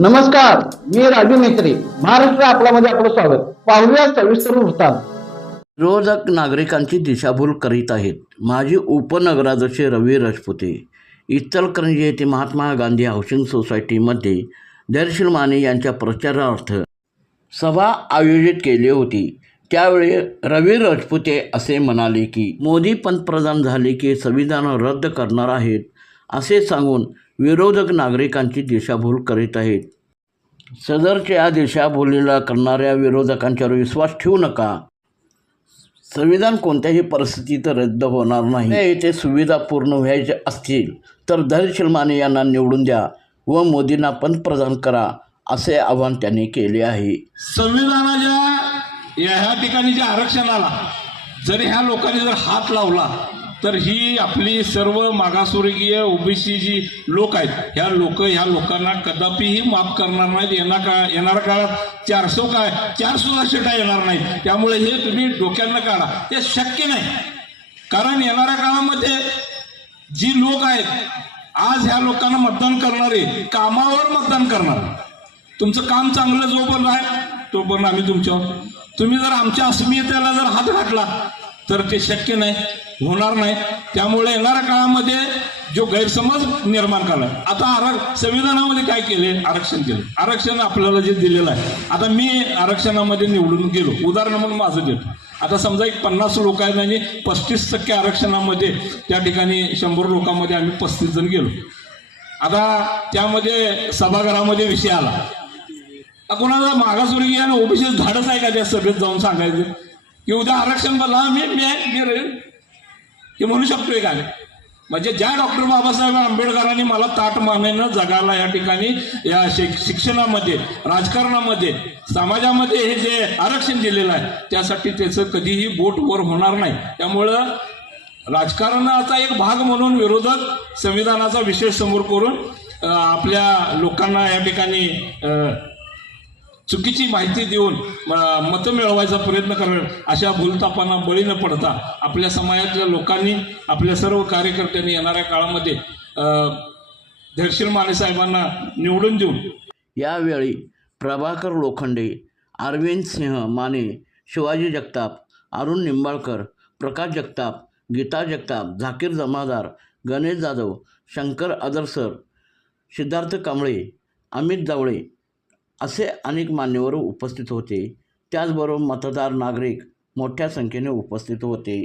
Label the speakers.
Speaker 1: नमस्कार मी राजू मेत्री महाराष्ट्र आपल्यामध्ये आपलं स्वागत. पाहूया सविस्तर वृत्तांत.
Speaker 2: विरोधक नागरिकांची दिशाभूल करीत आहेत. माजी उपनगराध्यक्ष रवी राजपुते इचलकरंजी येथे महात्मा गांधी हाऊसिंग सोसायटीमध्ये धैर्यशील माने यांच्या प्रचारार्थ सभा आयोजित केली होती. त्यावेळी रवी राजपुते असे म्हणाले की मोदी पंतप्रधान झाले की संविधान रद्द करणार आहेत. असे सांगून विरोधक नागरिकांची दिशाभूल करीत आहेत. सदरच्या दिशाभूलीला करणाऱ्या विरोधकांच्यावर विश्वास ठेवू नका. संविधान कोणत्याही परिस्थितीत रद्द होणार नाही. येथे सुविधा पूर्ण व्हायच्या असतील तर धैर्यशील माने यांना निवडून द्या व मोदींना पंतप्रधान करा असे आवाहन त्यांनी केले आहे.
Speaker 3: संविधानाच्या या ह्या ठिकाणी जे आरक्षणाला जरी ह्या लोकांनी जर हात लावला तर ही आपली सर्व मागासवर्गीय ओबीसी जी लोक आहेत ह्या लोक ह्या लोकांना कदापिही माफ करणार नाहीत. येणार का येणाऱ्या काळात चारशे काय चार सुद्धा येणार नाही त्यामुळे हे तुम्ही डोक्यानं काढा. हे शक्य नाही. कारण येणाऱ्या काळामध्ये जी लोक आहेत आज ह्या लोकांना मतदान करणारे कामावर मतदान करणार. तुमचं काम चांगलं जो पण आहे पण आम्ही तुमच्यावर. तुम्ही जर आमच्या अस्मितेला जर हात घातला तर ते शक्य नाही होणार नाही. त्यामुळे येणाऱ्या काळामध्ये जो गैरसमज निर्माण करणार. आता आरक संविधानामध्ये काय केले? आरक्षण केलं. आरक्षण आपल्याला जे दिलेलं आहे. आता मी आरक्षणामध्ये निवडून गेलो. उदाहरण म्हणून माझं देतो. आता समजा एक पन्नास लोक आहेत आणि पस्तीस टक्के आरक्षणामध्ये त्या ठिकाणी शंभर लोकांमध्ये आम्ही पस्तीस जण गेलो. आता त्यामध्ये सभागृहामध्ये विषय आला. कोणाला मागासवर्गीय आणि ओबीसी धाडच आहे का त्या सभेत जाऊन सांगायचं? की उद्या आरक्षण मला मी मी हे म्हणू शकतोय काय? म्हणजे ज्या डॉक्टर बाबासाहेब आंबेडकरांनी मला ताट मानेनं जगाला या ठिकाणी या शिक्षणामध्ये राजकारणामध्ये समाजामध्ये हे जे आरक्षण दिलेलं आहे त्यासाठी त्याचं कधीही बोट वर होणार नाही. त्यामुळं राजकारणाचा एक भाग म्हणून विरोधक संविधानाचा विषय समोर करून आपल्या लोकांना या ठिकाणी चुकीची माहिती देऊन मतं मिळवायचा प्रयत्न करणं अशा भूलतापांना बळी न पडता आपल्या समाजातल्या लोकांनी आपल्या सर्व कार्यकर्त्यांनी येणाऱ्या काळामध्ये अं, धैर्यशील माने साहेबांना निवडून देऊन.
Speaker 2: यावेळी प्रभाकर लोखंडे अरविंद सिंह माने शिवाजी जगताप अरुण निंबाळकर प्रकाश जगताप गीता जगताप झाकीर जमादार गणेश जाधव शंकर अदरसर सिद्धार्थ कांबळे अमित जावळे असे अनेक मान्यवर उपस्थित होते. त्याचबरोबर मतदार नागरिक मोठ्या संख्येने उपस्थित होते.